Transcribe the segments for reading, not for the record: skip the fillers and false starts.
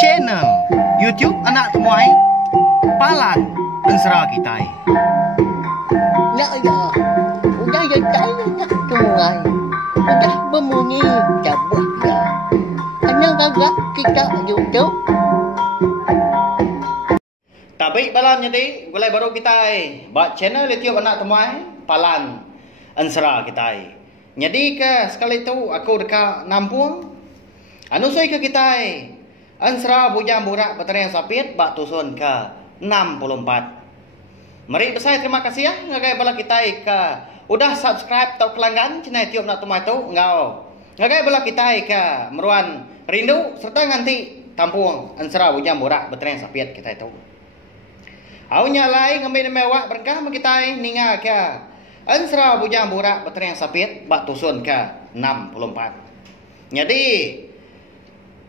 channel YouTube anak temuai Palan Ensera Kitai. Nak ya, udah ya saya nak tungai, udah berbunyi cabut ya. Anak agak kita YouTube. Tapi balam jadi mulai baru kita buat channel YouTube anak temuai Palan Ensera Kitai. Jadi ke sekali tu aku dekat Nampung. Anu soi ke kita Ensera bujang burak Batarian Sapit bak tusun ke 64. Mari besar terima kasih ya ngagai bala kita ke udah subscribe atau pelanggan channel YouTube nak temui tu ngau. Ngagai bala kita ke meruan rindu serta nganti Tampung Ensera bujang burak Batarian Sapit kita itu. Au nyalai ngambil mewah berkah kita ninga ke Ensera bujang burak Batarian Sapit bak tusun ke 64. Jadi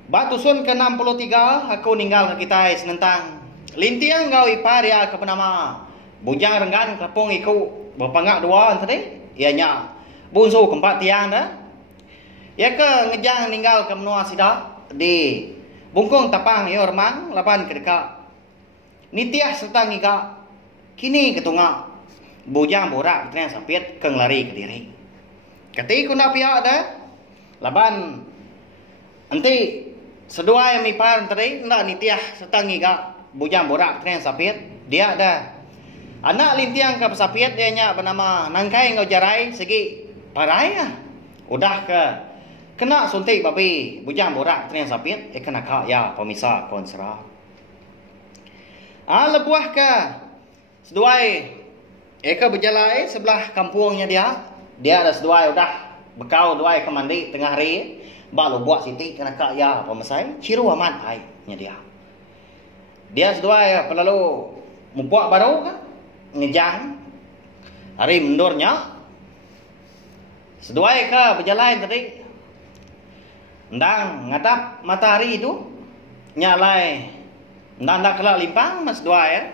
bak tusun ke 63 aku ninggal ke kita senentang lintiang ngau ipar ya ke penama bujang renggan kelapung iku berpangak dua tadi ianya bunsu keempat tiang dah ya ke ngejang ninggal ke menua sidak di bungkung tapang yo remang lapan ke dekat nitiah serta ngika kini ketungak bujang borak Batarian Sapit keng lari ke diri ketika kuna pihak dah laban nanti sedua yang mipar tadi nak nitiah serta ngika bujang borak Batarian Sapit dia ada anak lintiang ke Sapit dia nya bernama nangkai ngau jarai segi parai ah udah ke kena suntik babi bujang borak Batarian Sapit kena kak ya pemisah konsera lebuah ke seduai ke berjalai sebelah kampungnya dia ada seduai udah bekau duai ke mandi tengah hari balu buat siti kena kak ya pemisah ciru aman ai nya dia seduai pelalu membuat baru kan ngejang hari mendurnya seduai ke berjalan tadi ndang ngadap matahari itu nyalai ndang nak kelak limpang mas seduai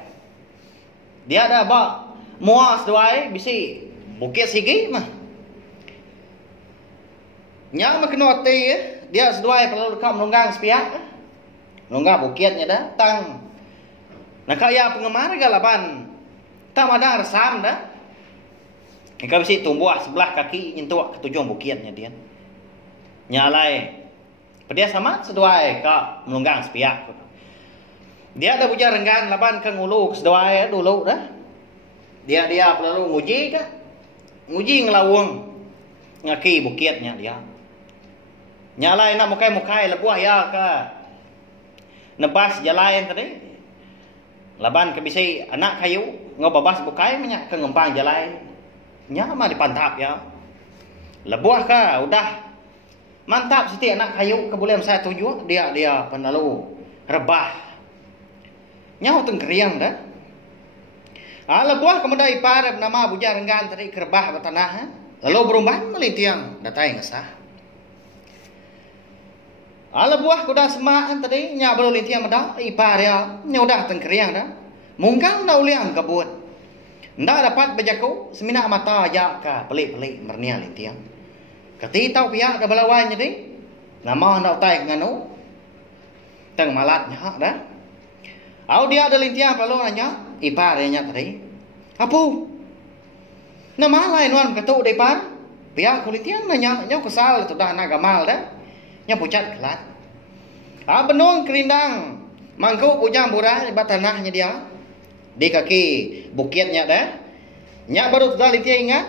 dia ada bak muas seduai bisi bukit sigi mah nya makno teh dia seduai pelalu kam longgang sepiak longgang bukitnya dah tang nak kaya pengemar galapan tam ada resam dah ika bisi tumbuh sebelah kaki nyentuh ke tujung bukitnya dia nyalai pedia sama seduai ka melunggang sepiak dia ada bujar renggan laban ke ngulu seduai dulu dah dia perlu nguji ke nguji ngelawung ngaki bukitnya dia nyalai nak mukai lebuah ya ke nebas jalain tadi laban ke bisi anak kayu ngobabas bukai minyak ke ngempang jalain nya mah dipantap ya lebuah ka udah mantap siti anak kayu ke boleh saya tuju dia penalu rebah nyau teng keriang dah lebuah kemudian ipar nama bujang renggan tadi kerebah ke tanah lalu berumban melitiang datai ngesah lebuah kuda semaan tadi nya baru lintiang medah ipar ya nya udah teng keriang dah mungkang na uliang kabut ndak dapat bejaku semina mata aja ka pelik-pelik mernia lintiang keti tau pihak da balawan jadi nama ndak tai nganu teng malatnya dah au dia ada lintiang perlu nanya ipar nya tadi apu nama lain wan ketu de ipar pihak kulintiang nanya nya kesal tu dah nagamal dah nya pucat kelat benung kerindang mangku bujang burah di tanahnya dia di kaki bukitnya dah nya baru dah litia ingat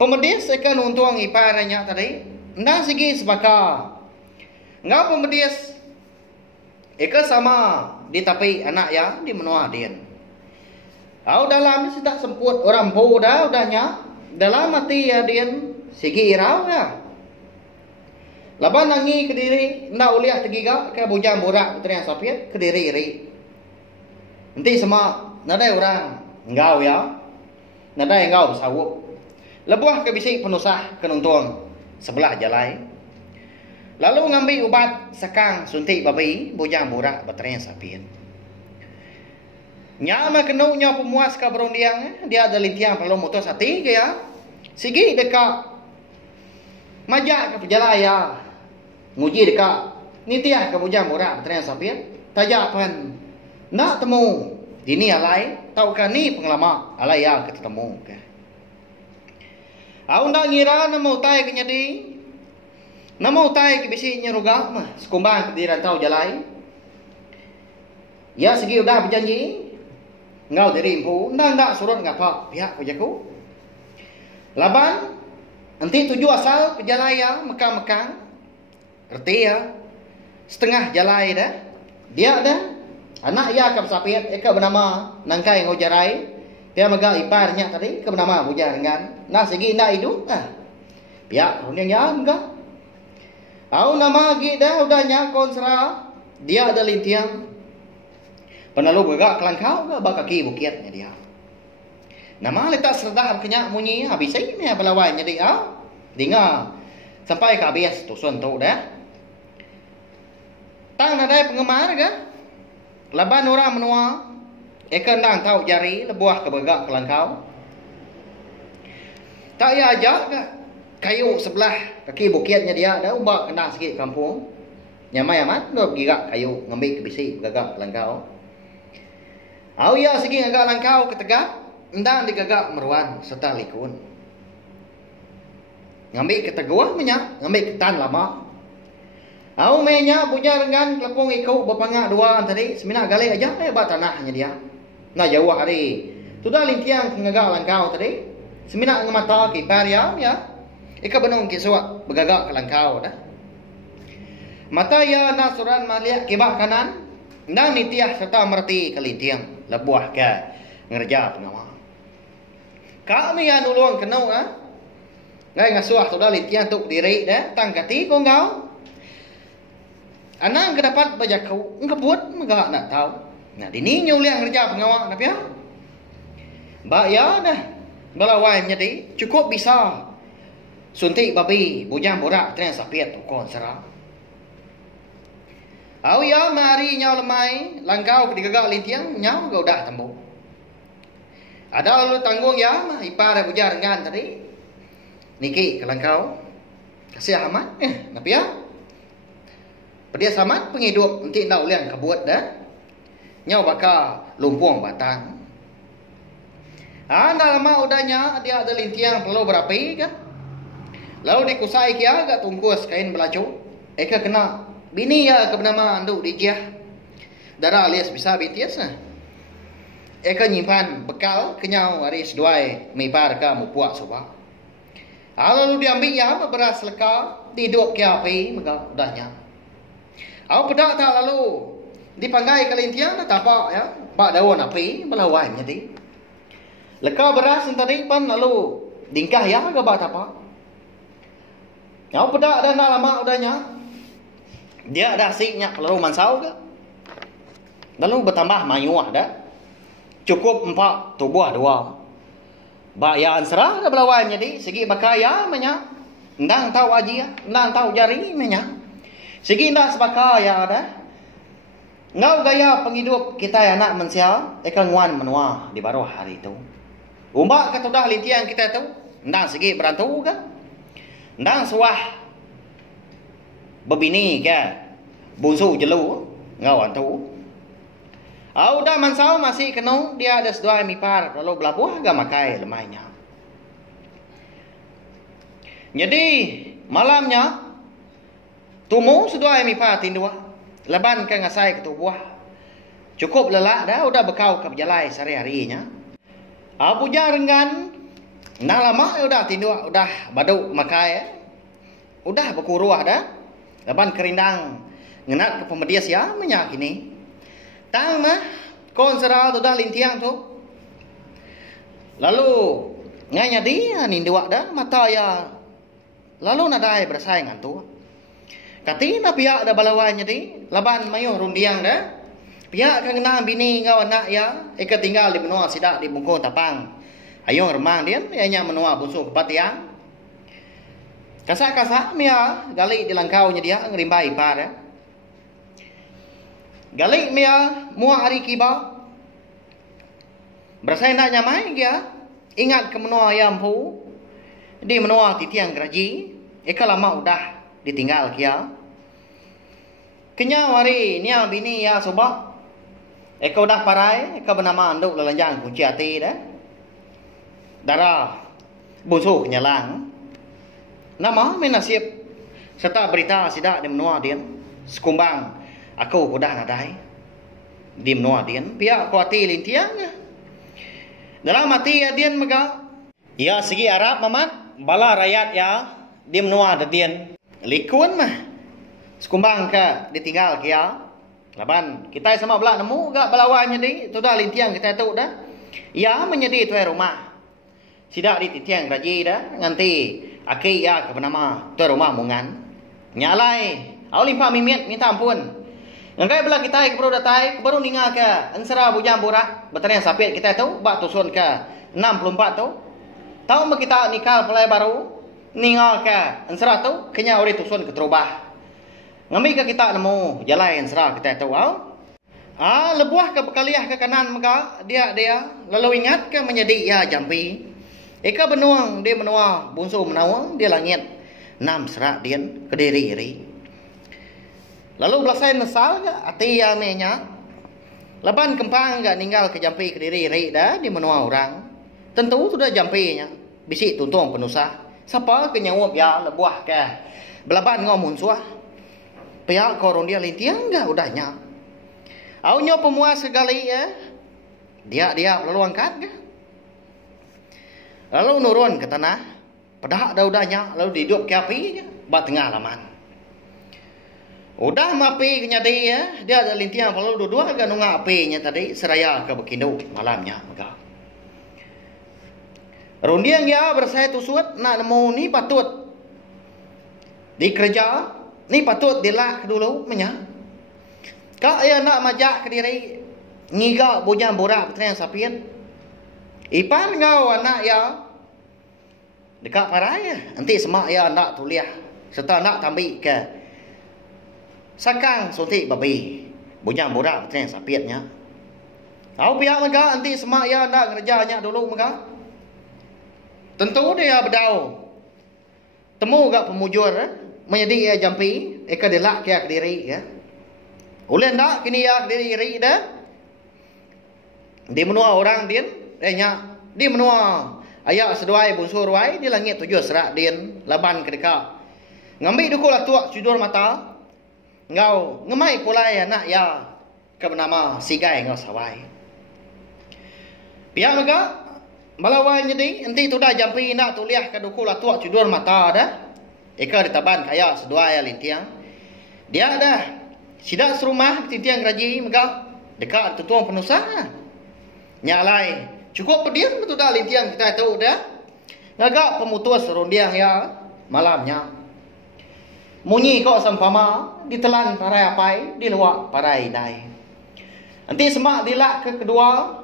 pemedis akan untung iparnya tadi ndak segi sebaka ngau pemedis sama di tapi anak ya di menua dia au dalam sudah semput orang pu udahnya dalam mati ya dia segi irau ya laban nangi ke diri ndak uliah tegiga ke bujang borak Batarian Sapit ke diri iri nanti semua nadai orang engkau ya nadai engkau bersawuk lebuah ke bisik penusah kenuntung sebelah jalai lalu ngambil ubat sekang suntik babi bujang borak Batarian Sapit nyama kenunya pemuas ka berundiang dia ada lintiang perlu mutus hati ke ya sigi dekat majak ke pejalaya nguji dekat Nitiah ke bujang borak tren sapiat. Tajak pan nak temu dini alai tau kan ni pengelama alai ya ketemu ke. Au ndak ngira namo tai ke nyadi. Namo tai ke bisi nyeruga mah sekumbang ke dirantau jalai. Ya segi udah berjanji ngau dari impu ndak surut ngapa pihak ko jaku. Laban nanti tuju asal pejalaya mekang-mekang. Erti ya. Setengah jalai dah. Dia dah anak ia ke sapiat eka bernama nangkai ngojarai. Dia mega iparnya tadi ke bernama buja dengan nah segi ndak hidup ah. Pihak runyang ya enggak. Au nama gi dah udahnya konsra dia ada lintiang. Penalu gagak kelangkau ke bakaki bukitnya dia. Nama letak serdah kenyak munyi habis ini pelawainya dia. Dengar sampai ke habis tu sun tu dah. Tang nadai penggemar ke? Laban orang menua. Eka ndang tahu jari lebuah ke begak kelangkau. Tak ya aja ke? Kayu sebelah kaki bukitnya dia ada ubah kena sikit kampung. Nyamai amat dah gigak kayu ngambil ke bisi begak kelangkau. Au ya segi agak langkau ketegak ndang digagak meruan serta likun. Ngambil ke teguah minyak, ngambil ke tan lama. Au menya punya rengan kelepung ikut berpangak dua tadi semina gali aja bat tanahnya dia. Nah jauh hari. Sudah lintiang ngagak langkau tadi. Semina ngemata ke paria ya. Ika benung kiswak begagak ke langkau dah. Mata ya nasuran maliak kibak kanan. Ndang nitiah serta merti ke lintiang lebuah ke ngerja pengawa. Kami yang nuluang kenau ah. Ngai ngasuah sudah lintiang tuk diri dah tang kati ko ngau. Anak ke dapat baca kau, ngebut enggak nak tahu. Nah, dini nyuliang kerja pengawal nak ya. Mbak ya dah. Balawai menjadi cukup bisa suntik babi bujang borak tren sapiat tu kon serang. Au ya mari nyau lemai, langkau ke digagak lintiang nyau gau dah tembu. Ada lu tanggung ya mah ipar bujang rengan tadi. Niki ke langkau. Kasih amat nak ya. Pedia samat penghidup nanti nak uliang kebuat dah. Nyau bakal lumpuang batang. Anda lama udahnya dia ada lintiang perlu berapi kan. Lalu dikusai kia agak tungkus kain belacu. Eka kena bini ya ke bernama anduk dijah. Darah alias bisa BTS nah. Eka nyimpan bekal kenyau hari seduai mipar ka mupuak soba. Lalu diambil ya beras leka tidur kia api mega udahnya. Au pedak tak lalu dipanggai ke lintiang dah tapak ya. Pak daun api melawai menjadi. Leka beras tadi pan lalu dingkah ya ke bak tapak. Au pedak dah nak lama udahnya. Dia dah siknya lalu mansau ke. Lalu bertambah mayuah dah. Cukup 4 tubuh 2. Bak ya ansrah dah melawai menjadi. Segi bakaya menyak. Ndang tahu aji ya. Ndang tahu jari menyak. Segi ndak sebaka ya ada. Ngau gaya penghidup kita yang nak mensial eka nguan menua di baru hari itu. Umbak kata dah lintiang kita tu ndang segi berantu ke? Ndang suah bebini ke? Bunsu jelu ngau antu. Au dah mansau masih kenu dia ada sedua mipar lalu belabuh ga makai lemainya. Jadi malamnya tumu sedua mipar tindua. Leban ke ngasai ke tubuh. Cukup lelak dah udah bekau ke berjalai sehari-harinya. Abu jarengan nah lama udah tindua, udah baduk makai. Udah berkuruah dah. Leban kerindang ngenat ke pemedias ya menyak ini. Tang mah konsera tu dah lintiang tu. Lalu nganya dia nindua dah mata ya. Lalu nadai bersaing dengan tu. Katina pihak dah balawannya di laban mayuh rundiang dah. Pihak kan kena bini ngau anak ya. Eka tinggal di benua sidak di bungkung tapang. Ayong remang dia ianya menua busuk kepatiang. Kasak-kasak mia gali di langkaunya dia ngerimbai ipar ya. Gali mia muah hari kiba. Berasai nak nyamai dia. Ingat ke menua ayam pu. Di menua titiang geraji. Eka lama udah ditinggal kia. Kenya wari niang bini ya subah. Eko dah parai, eko bernama anduk lalanjang kunci hati dah. Darah bunsu kenyalang. Nama menasib serta berita sidak di menua dia. Sekumbang aku kuda nadai. Di menua dia. Pihak kuati lintiang. Dalam mati ya dia mega. Ya segi Arab mamat. Bala rakyat ya. Di menua dia. Likun mah. Sekumbang ke ditinggal kia. Laban kita sama belak nemu gak balawannya ni. Tu dah lintiang kita tu dah. Ya menjadi tuai rumah. Sidak di titiang raji dah. Nganti aki ya ke bernama tuai rumah mungan. Nyalai. Au limpa mimit minta ampun. Ngai bela kita ke baru datai baru ningal ke ansara bujang borak. Betarian sapit kita tu bak tusun ke 64 tu. Tahu mak kita nikah pelai baru ningal ke ansara tu kenya ori tusun ke terubah. Ngambil ke kita nemu jalan ansara kita tu au. Lebuah ke bekaliah ke kanan maka dia lalu ingat ke menjadi ya jampi. Eka benuang dia menua bunsu menawang dia langit 6 serak dian ke diri. Lalu belasai nesal ke ati ya menya. Laban kempang ke ninggal ke jampi ke diri dah di menua orang. Tentu sudah jampinya. Bisi tuntung penusah. Siapa ke nyawab ya lebuah ke belaban ngomun suah. Pihak korong dia lintiang ke udahnya. Aunya pemuas segali ya. Dia lalu angkat ke. Lalu nurun ke tanah. Pedah dah udahnya. Lalu dihidup ke api je. Bat tengah laman. Udah mapi kenyadi ya. Dia ada lintiang lalu dua-dua ke nunga apinya tadi. Seraya ke bekindu malamnya. Maka. Rundiang ya bersaya tusut. Nak nemu ni patut. Di kerja. Ni patut dilak dulu. Menya. Kak ya nak majak ke diri. Ngiga bujang borak petang sapian. Ipan ngau anak ya. Dekat paraya. Nanti semak ya nak tuliah. Serta nak tambik ke. Sakang suntik babi. Bujang borak petang sapiannya. Tahu pihak mereka nanti semak ya nak kerjanya dulu mereka. Tentu dia berdau. Temu gak pemujur. Menjadi ya jampi. Eka dilak ke diri ya. Ulin tak kini ya diri dah. Di menua orang dia. Di menua ayak seduai bunsur ruai. Di langit 7 serak dia. Laban kedekak. Ngambil dukul atuak cudur mata. Ngau ngemai pulai anak ya. Ke bernama Sigai ngau sawai. Pihak mereka. Malawai jadi. Nanti tu dah jampi nak tuliah ke dukul atuak cudur mata dah. Eka ditaban kaya seduai lintiang. Dia dah. Sidak serumah tintiang raji megak dekat tutuang penusah. Nyalai cukup pediam betul dah lintiang kita tahu dah. Ngagak pemutus rundiang ya malamnya. Munyi kau sampama ditelan parai apai di luar parai dai. Nanti semak dilak ke kedua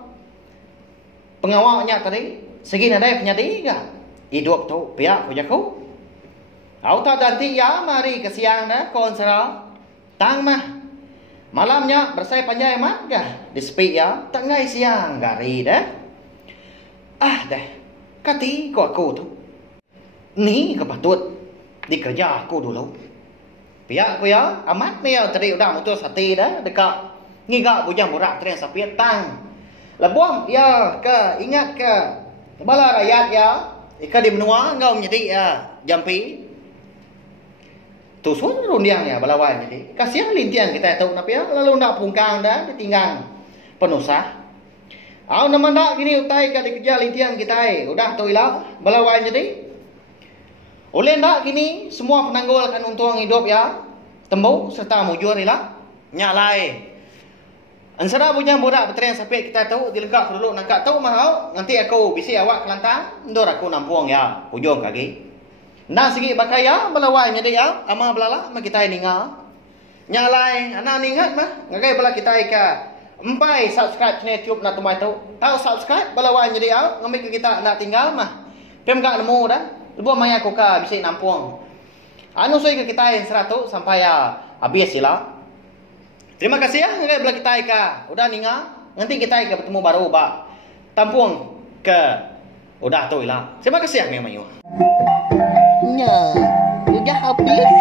pengawalnya tadi segi nadai penyadi enggak. Hidup tu pihak pujaku. Auta nanti ya mari ke siang dah konsera. Tang mah malamnya bersai panjai mah gah di sepi ya tengah siang gari dah. Dah kati ko aku tu ni kepatut dikerja aku dulu. Pihak aku ya amat ni ya tadi udah mutus hati dah dekat ngigak bujang borak tren sapiat tang. Lebuang ya ke ingat ke bala rakyat ya ika di menua ngau menjadi ya jampi. Tusun rundiang ya balawan jadi. Kasihan lintiang kita tahu napa ya lalu nak pungkang dah ditinggang penusah. Au nama nak gini utai ka dikerja lintiang kita udah tu ilah balawan jadi. Oleh nak gini semua penanggul kan untung hidup ya. Tembau serta mujur ilah nyalai. Ansara bujang borak betren sampai kita tahu dilengkap dulu nak tahu mahau nanti aku bisi awak kelantang ndor aku nampung ya ujung kaki. Nah segi bakaya belawai jadi ya ama belala ma kita ninga. Nyalai anak ningat mah ngagai bala kita ka empai subscribe channel YouTube na tumai tahu. Tahu subscribe belawai jadi ya ngambil ke kita nak tinggal mah. Pem gak nemu dah. Lebu maya ko ka bisa nampung. Anu soi ke kita 100 sampai ya habis sila. Terima kasih ya ngagai bala kita ka udah ninga. Nanti kita ka bertemu baru ba tampung ke udah tu ilah. Terima kasih ya memang. Nah, sudah habis.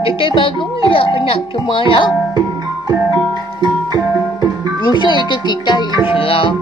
Jadi baru ya anak semua ya. Musuh itu kita Islam.